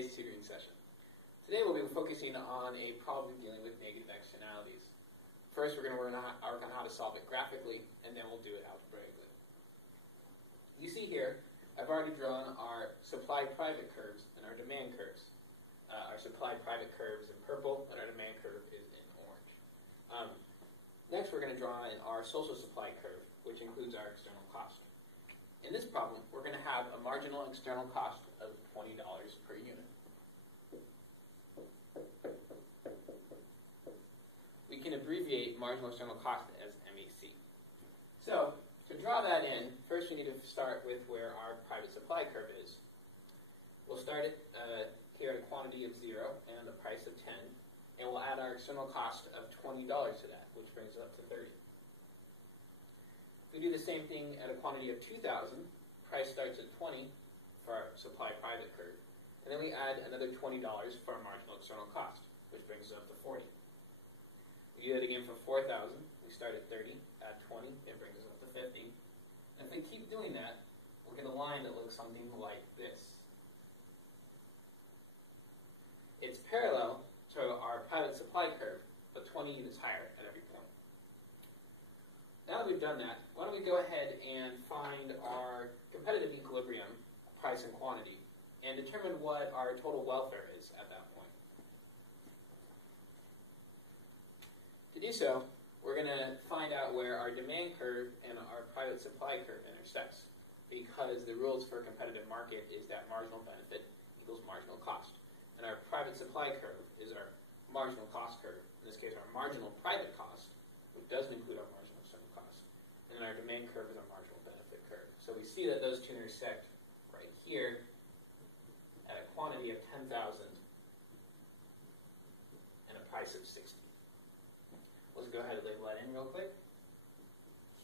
today's tutoring session. Today we'll be focusing on a problem dealing with negative externalities. First, we're going to work on how to solve it graphically, and then we'll do it algebraically. You see here, I've already drawn our supply private curves and our demand curves. Our supply private curve is in purple, and our demand curve is in orange. Next, we're going to draw in our social supply curve, which includes our external cost. In this problem, we're going to have a marginal external cost of $20 per unit. We can abbreviate marginal external cost as MEC. So, to draw that in, first we need to start with where our private supply curve is. We'll start it here at a quantity of 0 and a price of 10, and we'll add our external cost of $20 to that, which brings it up to 30. If we do the same thing at a quantity of 2,000, price starts at 20 for our supply private curve, and then we add another $20 for our marginal external cost, which brings it up to 40. We do that again for 4,000, we start at 30, add 20, it brings us up to 50. And if we keep doing that, we'll get a line that looks something like this. It's parallel to our private supply curve, but 20 units higher at every point. Now that we've done that, why don't we go ahead and find our competitive equilibrium, price and quantity, and determine what our total welfare is at that point. To do so, we're going to find out where our demand curve and our private supply curve intersects, because the rules for a competitive market is that marginal benefit equals marginal cost. And our private supply curve is our marginal cost curve, in this case our marginal private cost, which doesn't include our marginal external cost. And then our demand curve is our marginal benefit curve. So we see that those two intersect right here at a quantity of 10,000 and a price of 60. Let's go ahead and label that in real quick.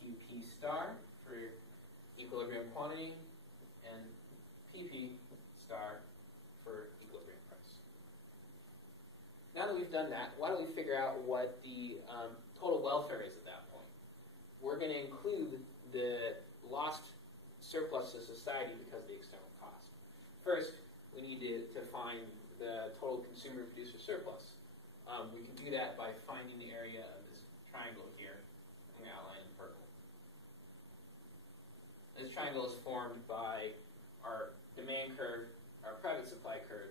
QP star for equilibrium quantity and PP star for equilibrium price. Now that we've done that, why don't we figure out what the total welfare is at that point? We're going to include the lost surplus to society because of the external cost. First, we need to find the total consumer-producer surplus. We can do that by finding the area of this triangle here. I'm going to outline in purple. This triangle is formed by our demand curve, our private supply curve,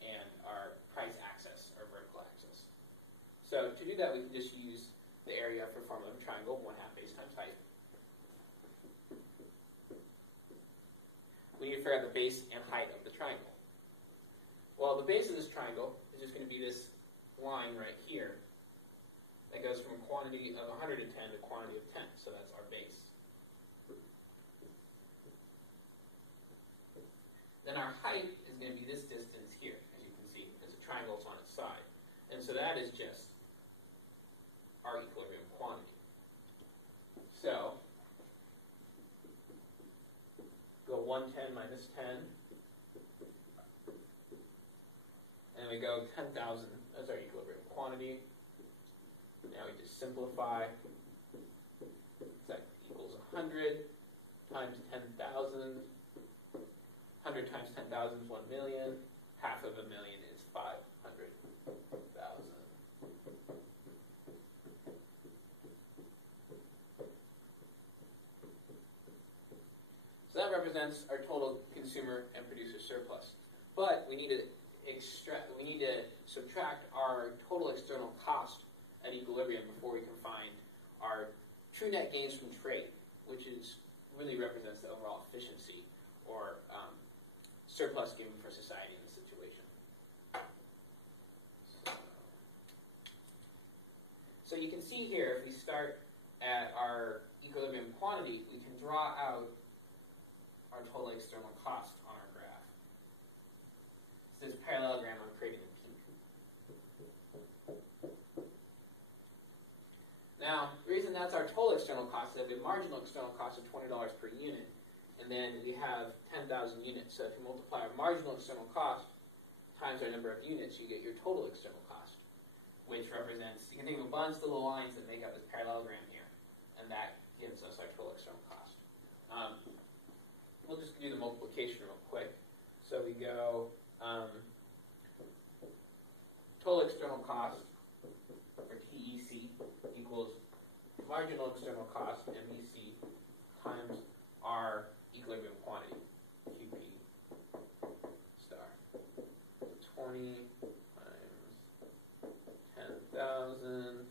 and our price axis, or vertical axis. So to do that, we can just use the area for formula of a triangle, 1/2 base times height. We need to figure out the base and height of the triangle. Well, the base of this triangle is just going to be this line right here that goes from a quantity of 110 to a quantity of 10, so that's our base. Then our height is going to be this distance here, as you can see, as a triangle is on its side. And so that is just our equilibrium quantity. So, go 110 minus 10, and we go 10,000 as our equilibrium quantity. Now we just simplify. That equals 100 times 10,000. 100 times 10,000 is 1 million. Half of a million is 500,000. So that represents our total consumer and producer surplus. But we need to subtract our total external cost at equilibrium before we can find our true net gains from trade, which really represents the overall efficiency or surplus given for society in this situation. So you can see here, if we start at our equilibrium quantity, we can draw out our total external cost on our graph. So this parallelogram I'm creating in pink. Now, the reason that's our total external cost is that we have marginal external cost of $20 per unit, and then we have 10,000 units. So if you multiply our marginal external cost times our number of units, you get your total external cost, which represents, you can think of a bunch of little lines that make up this parallelogram here, and that gives us our total external cost. We'll just do the multiplication real quick. So we go cost, or TEC, equals marginal external cost, MEC, times our equilibrium quantity, QP star. 20 times 10,000, 200,000.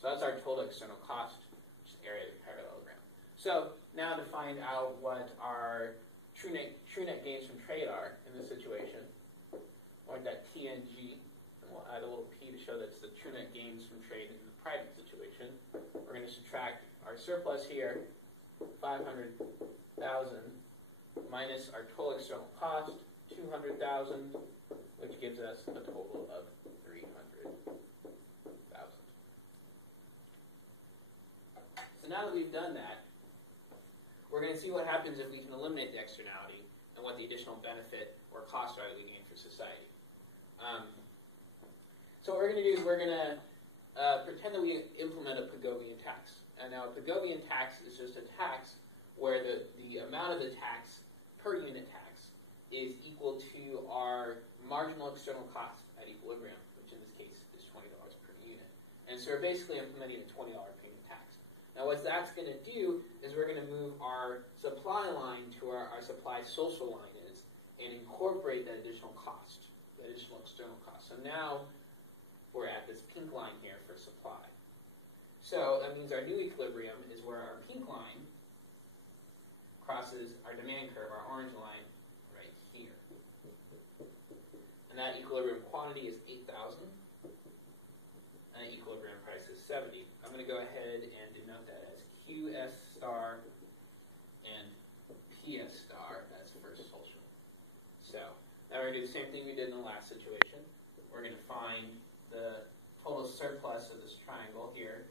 So that's our total external cost, which is the area of the parallelogram. So now to find out what our true net gains from trade are in this situation, or that TNG, and we'll add a little p to show that it's the true net gains from trade in the private situation. We're going to subtract our surplus here, 500,000, minus our total external cost, 200,000, which gives us a total of 300,000. So now that we've done that, we're going to see what happens if we can eliminate the externality and what the additional benefit or cost are that we gain for society. So what we're going to do is we're going to pretend that we implement a Pigouvian tax. And now a Pigouvian tax is just a tax where the amount of the tax per unit tax is equal to our marginal external cost at equilibrium, which in this case is $20 per unit. And so we're basically implementing a $20 payment tax. Now what that's going to do is we're going to move our supply line to our supply social line is and incorporate that additional cost, that additional external cost. So now we're at this pink line here for supply. So that means our new equilibrium is where our pink line crosses our demand curve, our orange line, right here. And that equilibrium quantity is 8,000. And the equilibrium price is 70. I'm going to go ahead and denote that as QS star and PS star as first social. So now we're going to do the same thing we did in the last situation. We're going to find the total surplus of this triangle here.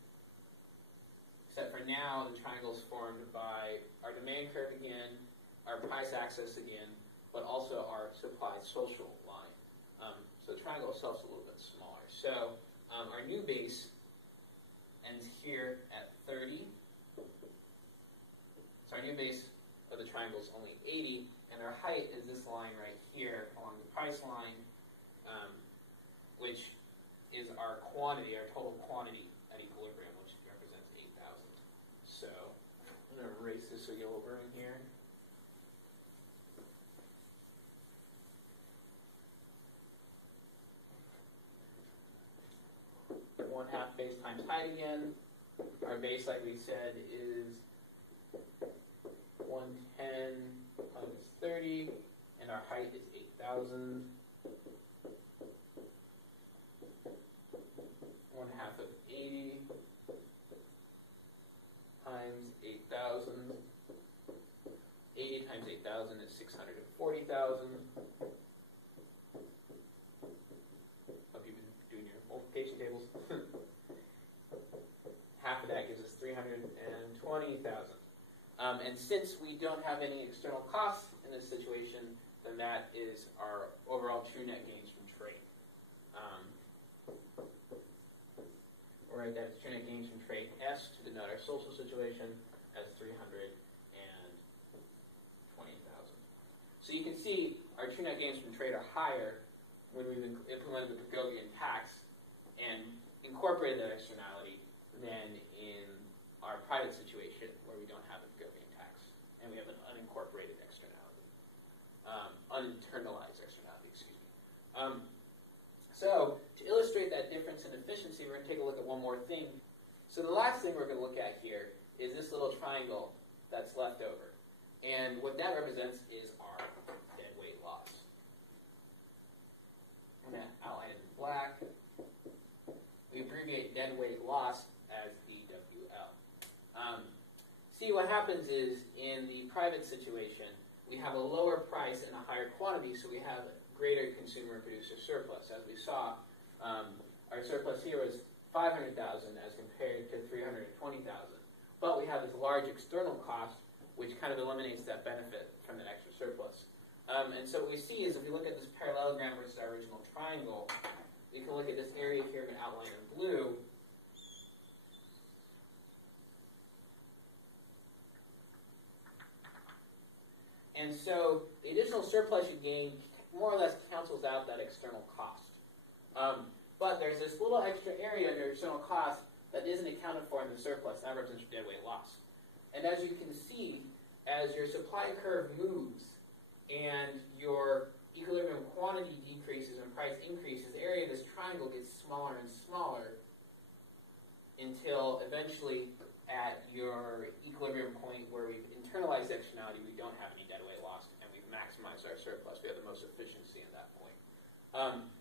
Except for now, the triangle is formed by our demand curve again, our price axis again, but also our supply social line. So the triangle itself is a little bit smaller. So our new base ends here at 30. So our new base of the triangle is only 80, and our height is this line right here along the price line, which is our quantity, our total quantity at equilibrium, which represents 8,000. So I'm going to erase this so you go over in here. One half base times height again. Our base, like we said, is 110 times 30, and our height is 8,000. 1/2 of 80 times 8,000. 80 times 8,000 is 640,000. Hope you've been doing your multiplication tables. Half of that gives us 320,000. And since we don't have any external costs in this situation, then that is our overall true net gains from trade. We'll write that as true net gains from trade S to denote our social situation as 320,000. So you can see our true net gains from trade are higher when we've implemented the Pigouvian tax and incorporated that externality than in our private situation where we don't have a Pigouvian tax and we have an unincorporated externality, uninternalized externality, excuse me. So to illustrate that difference in efficiency, we're going to take a look at one more thing. So the last thing we're going to look at here is this little triangle that's left over. And what that represents is our dead weight loss. I'm going to outline it in black. We abbreviate dead weight loss as DWL. See, what happens is in the private situation, we have a lower price and a higher quantity, so we have greater consumer-producer surplus. As we saw, our surplus here was 500,000 as compared to 320,000. But we have this large external cost, which kind of eliminates that benefit from that extra surplus. And so what we see is if we look at this parallelogram versus our original triangle, we can look at this area here and outline in blue. And so the additional surplus you gain more or less cancels out that external cost. But there's this little extra area under external cost that isn't accounted for in the surplus. That represents your deadweight loss. And as you can see, as your supply curve moves and your equilibrium quantity decreases and price increases, the area of this triangle gets smaller and smaller until eventually at your equilibrium point where we've internalized externality, we don't have any deadweight loss and we've maximized our surplus. We have the most efficiency in that point.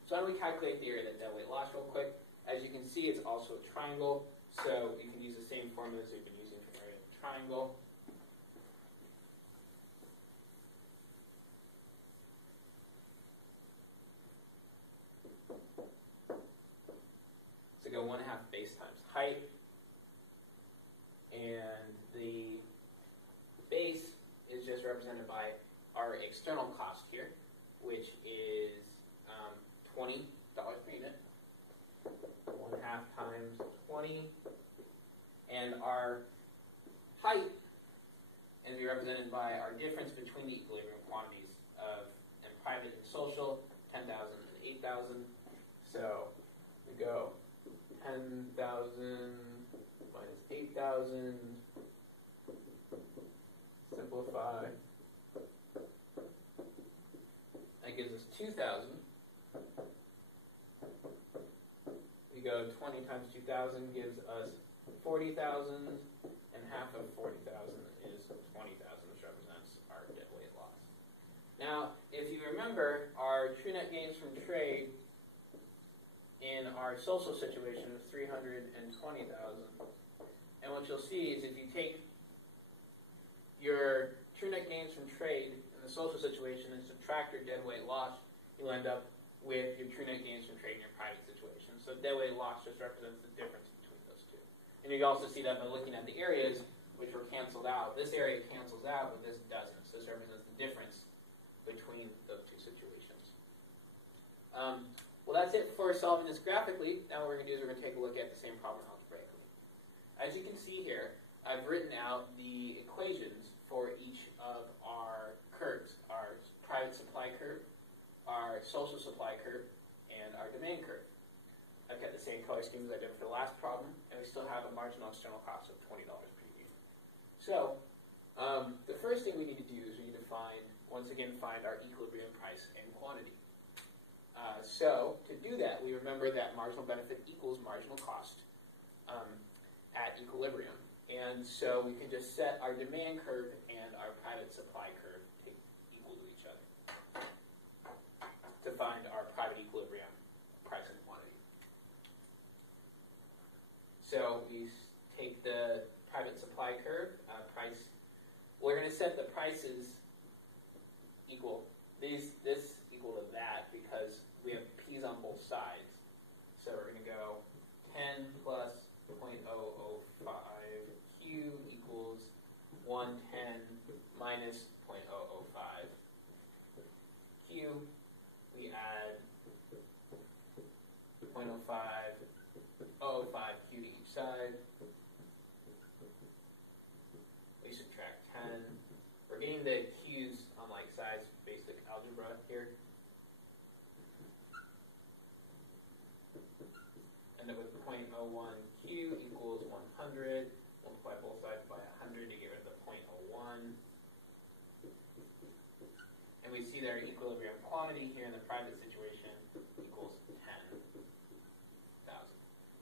So why don't we calculate the area of that deadweight loss real quick. As you can see, it's also a triangle, so you can use the same formulas we've been using for area of the triangle. So go 1/2 base times height, and the base is just represented by our external cost here, which is $20 per unit. 1/2 times 20, and our height is be represented by our difference between the equilibrium quantities of private and social, 10,000 and 8,000. So we go 10,000 minus 8,000, simplify. That gives us 2,000. We go 20 times 2,000 gives us 40,000, and half of 40,000 is 20,000, which represents our deadweight loss. Now, if you remember, our true net gains from trade in our social situation was 320,000. And what you'll see is if you take your true net gains from trade in the social situation and subtract your deadweight loss, you'll end up with your true net gains from trade in your private situation. So deadweight loss just represents the difference between those two. And you can also see that by looking at the areas which were canceled out. This area cancels out, but this doesn't. So this represents the difference between those two situations. Well, that's it for solving this graphically. Now what we're going to do is we're going to take a look at the same problem algebraically. As you can see here, I've written out the equations for each of our curves, our private supply curve, our social supply curve, and our demand curve. I've got the same color scheme as I did for the last problem, and we still have a marginal external cost of $20 per unit. So, the first thing we need to do is we need to once again, find our equilibrium price and quantity. So, to do that, we remember that marginal benefit equals marginal cost at equilibrium. And so we can just set our demand curve and our private supply curve equal to each other to find our private equilibrium price and quantity. So we take the private supply curve, price. We're going to set the prices equal. This equal to that because we have p's on both sides. So we're going to go 10 plus 0.005 Q equals 110 minus 0.005 Q. We add 0.05 Q to each side. We subtract 10. We're getting the Q's on like size basic algebra here. End up with 0.01 Q equals 100. Multiply both sides by 100 to get rid of the 0.01. And we see that our equilibrium quantity here in the private situation equals 10,000.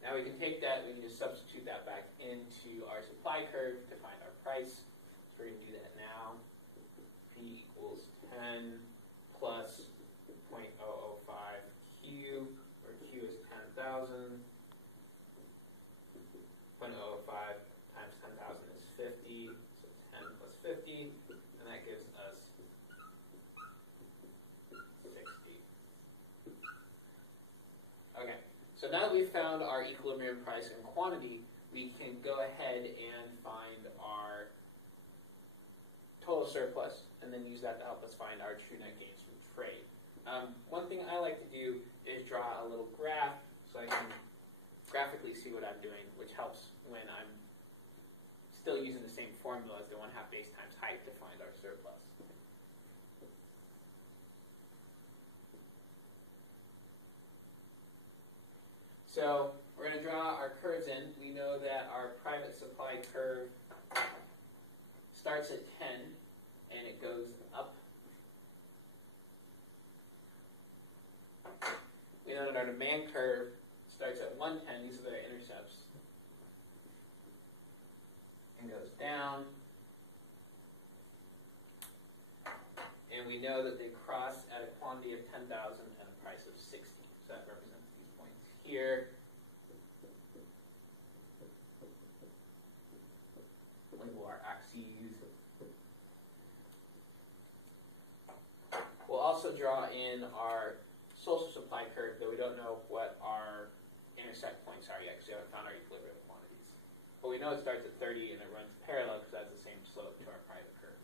Now we can take that, we can just substitute that back into our supply curve to find our price. So we're going to do that now. P equals 10 plus 0.005 Q, where Q is 10,000. 0.005 times 10,000 is 50, so 10 plus 50, and that gives us 60. Okay, so now that we've found our equilibrium price and quantity, we can go ahead and find our total surplus, and then use that to help us find our true net gains from trade. One thing I like to do is draw a little graph so I can graphically see what I'm doing, which helps when I'm still using the same formula as the 1/2 base times height to find our surplus. So we're going to draw our curves in. We know that our private supply curve starts at 10 and it goes up. We know that our demand curve starts at 110, these are the intercepts, and goes down. And we know that they cross at a quantity of 10,000 and a price of 60. So that represents these points here. Label our axes. We'll also draw in our social supply curve, though we don't know what our intersect points are yet because we haven't found our equilibrium quantities. But we know it starts at 30 and it runs parallel because that's the same slope to our private curve.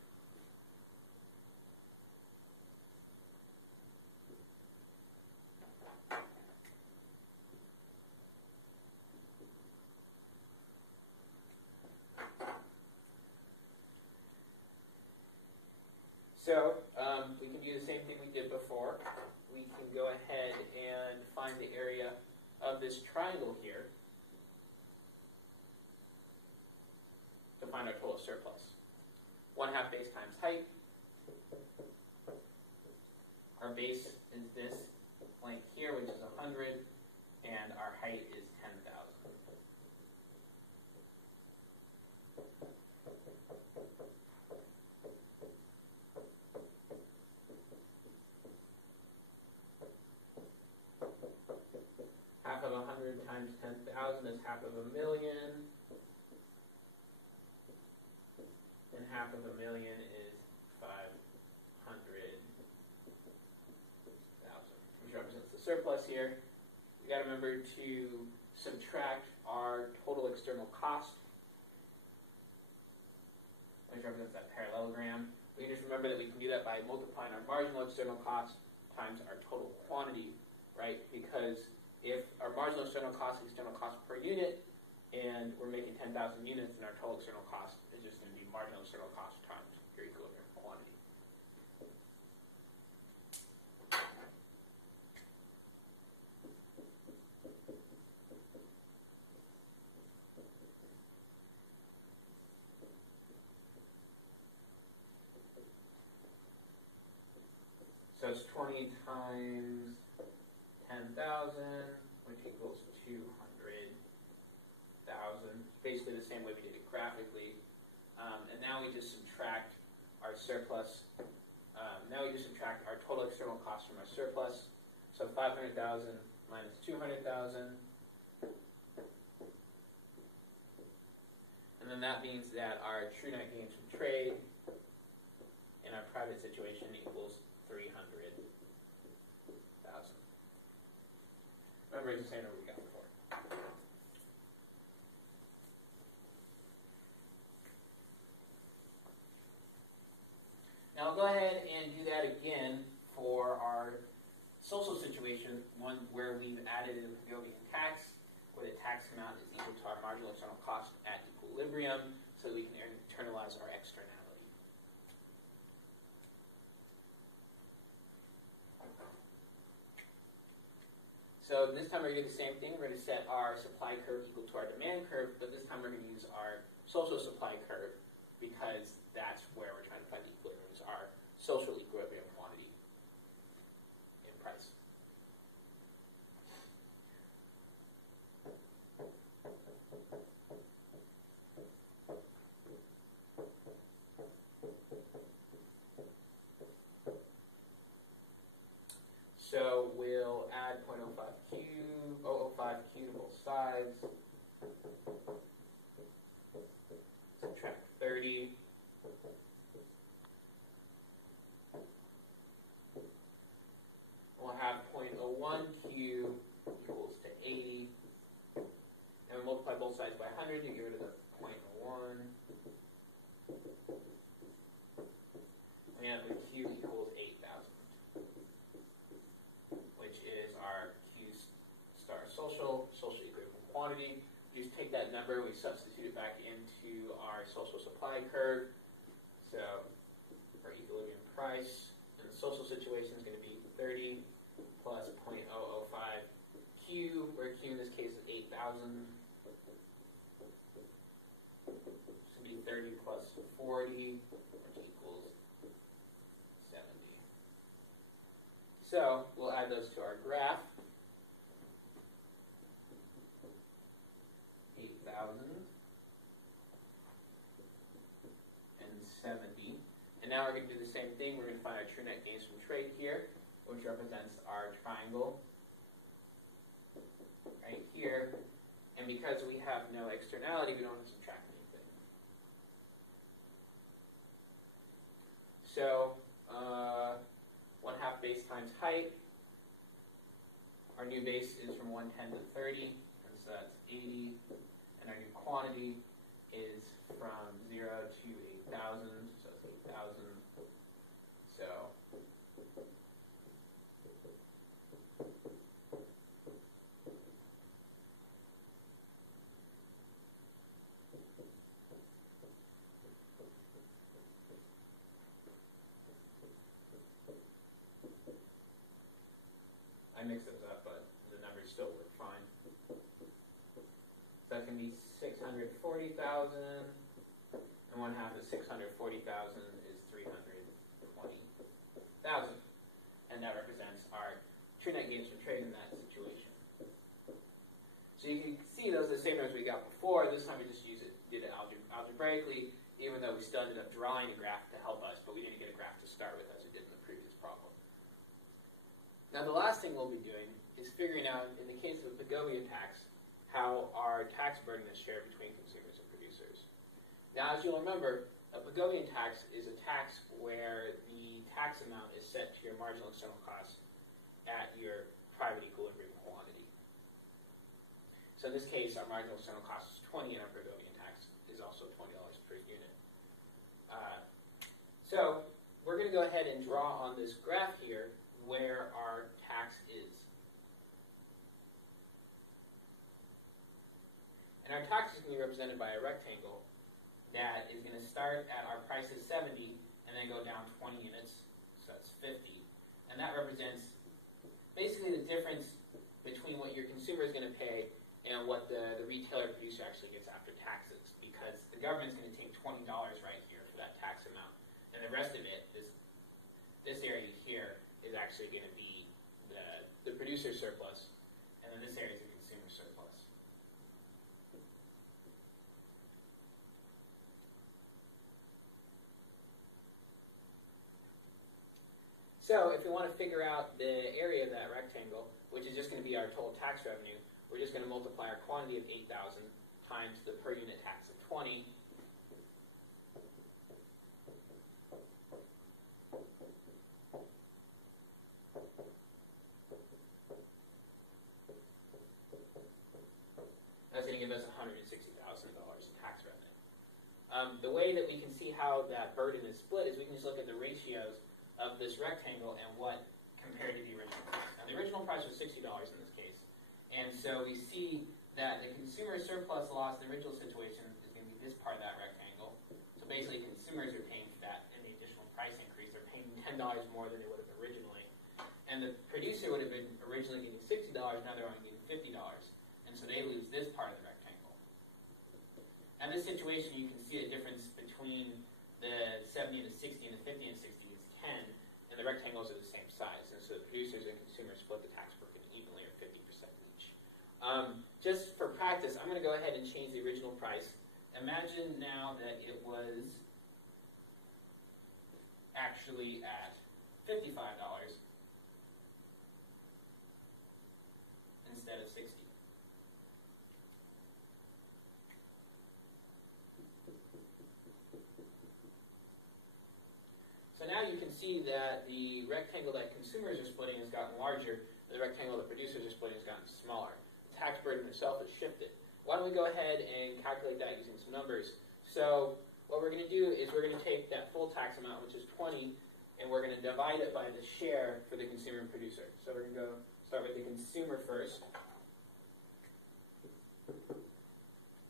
So we can do the same thing we did before. We can go ahead and find the area of this triangle here to find our total surplus. 1/2 base times height. Our base is this length here, which is 100, and our height is 10,000. Half of 100 times 10,000 is half of a million. And half of a million is 500,000, which represents the surplus here. You got to remember to subtract our total external cost, which represents that parallelogram. We just remember that we can do that by multiplying our marginal external cost times our total quantity, right? Because if our marginal external cost per unit, and we're making 10,000 units, then our total external cost is just going to be marginal external cost times your equilibrium quantity. So it's 20 times 10,000, which equals 200,000. Basically the same way we did it graphically. And now we just subtract our surplus. Now we just subtract our total external cost from our surplus. So 500,000 minus 200,000. And then that means that our true net gains from trade in our private situation equals 300,000. Remember, it's the same number we got before. Now I'll go ahead and do that again for our social situation, one where we've added in the Pigouvian tax, where the tax amount is equal to our marginal external cost at equilibrium, so that we can internalize our externality. So this time we're going to do the same thing. We're going to set our supply curve equal to our demand curve, but this time we're going to use our social supply curve because that's where we're trying to find the equilibrium, is our social equilibrium quantity in price. So we'll add 0.05Q to both sides. Subtract 30. We'll have 0.01Q equals to 80. And we multiply both sides by 100 to get rid of the 0.1. We have the Q equals 8,000, which is our Q star social equilibrium quantity. We just take that number, we substitute it back into our social supply curve. So our equilibrium price in the social situation is going to be 30 plus 0.005Q Q, where Q in this case is 8,000. This would be 30 plus 40, which equals 70. So we'll add those to our graph. 8,000 and 70. And now we're going to do the same thing. We're going to find our true net gains from trade here, which represents our triangle right here. And because we have no externality, we don't have to subtract anything. So 1/2 base times height. Our new base is from 110 to 30, and so that's 80. And our new quantity is from 0 to 8,000, so it's 8,000. So I mixed those up, but the numbers still work fine. So that's going to be 640,000, and 1/2 of 640,000 is 320,000. And that represents our true net gains from trade in that situation. So you can see those are the same numbers we got before. This time we just did it algebraically, even though we still ended up drawing a graph to help us, but we didn't get a graph to start with as we did in the previous problem. Now the last thing we'll be doing is figuring out, in the case of a Pigouvian tax, how our tax burden is shared between consumers and producers. Now, as you'll remember, a Pigouvian tax is a tax where the tax amount is set to your marginal external cost at your private equilibrium quantity. So in this case, our marginal external cost is 20, and our Pigouvian tax is also $20 per unit. So we're going to go ahead and draw on this graph here where our tax is. And our tax is going to be represented by a rectangle that is going to start at our price is 70 and then go down 20 units, so that's 50. And that represents basically the difference between what your consumer is going to pay and what the retailer producer actually gets after taxes, because the government's going to take $20 right here for that tax amount, and the rest of it, this area here, is actually going to be the producer surplus, and then this area is the consumer surplus. So if we want to figure out the area of that rectangle, which is just going to be our total tax revenue, we're just going to multiply our quantity of 8,000 times the per unit tax of 20. That's going to give us $160,000 in tax revenue. The way that we can see how that burden is split is we can just look at the ratios of this rectangle and what compared to the original price. Now the original price was $60 in this case, and so we see that the consumer surplus loss in the original situation is going to be this part of that rectangle. So basically consumers are paying for that in the additional price increase. They're paying $10 more than they would have originally. And the producer would have been originally getting $60, now they're only getting $50. And so they lose this part of the rectangle. Now in this situation you can see a difference between the 70 and the 60 and the 50 and 60 is 10, and the rectangles are the same size. And so the producers and consumers split the tax burden evenly, or 50% each. Just for practice, I'm going to go ahead and change the original price. Imagine now that it was actually at $55 instead of 60. So now you can see that the rectangle that consumers are splitting has gotten larger, and the rectangle that producers are splitting has gotten smaller. The tax burden itself has shifted. Why don't we go ahead and calculate that using some numbers? So what we're going to do is we're going to take that full tax amount, which is 20, and we're going to divide it by the share for the consumer and producer. So we're going to go start with the consumer first.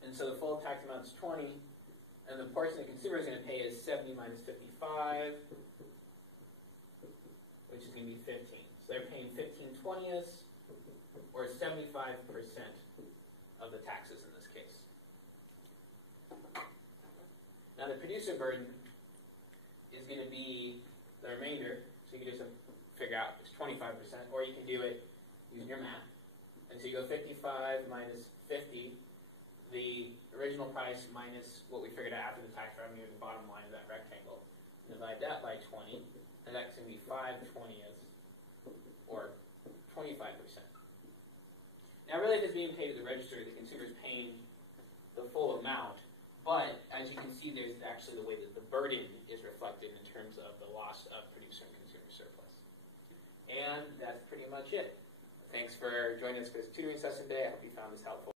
And so the full tax amount is 20, and the portion the consumer is going to pay is 70 minus 55, which is going to be 15. So they're paying 15/20ths, or 75% of the taxes in this case. Now the producer burden is going to be the remainder, so you can just figure out it's 25%, or you can do it using your math. And so you go 55 minus 50, the original price minus what we figured out after the tax revenue at the bottom line of that rectangle. Divide that by 20, and that's going to be 5/20ths, or 25%. Now really if it's being paid at the register, the consumer is paying the full amount, but as you can see, there's actually the way that the burden is reflected in terms of the loss of producer and consumer surplus. And that's pretty much it. Thanks for joining us for this tutoring session today. I hope you found this helpful.